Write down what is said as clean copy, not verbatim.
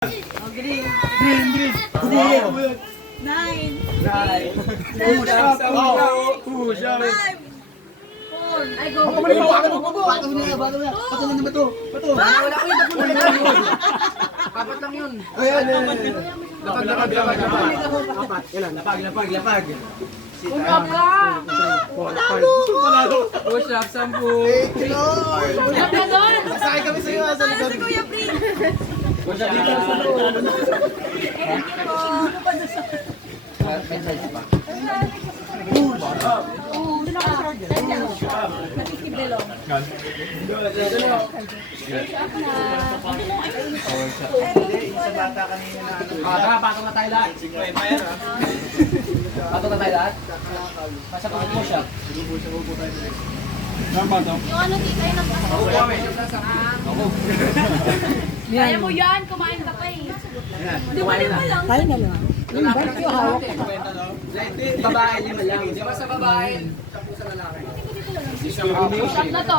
Green. Nine. Push up. Push up. Five. Four. Ay, go. Bato na. Bato. Wala ko yung apat lang yun. Ayan. Lapag. Apat. Yan, lapag. Push up lang. Push up, 10. Thank you, Lord. Push up na doon. Masakay kami sa iyo. Sa Para likod. si Kuya Prince. Push up dito. Nakikibilong. Patong na tayo lahat. Patong na tayo lahat. Basta push up. Yung ano, di kayo nagpasok. Kaya mo yan, kumain ka pa eh. Di ba lang? Tayo na lang. Yung bike yung hawak ko. Babae, 5 lang. Di ba sa babae? 10 sa lalaki. Push up na to.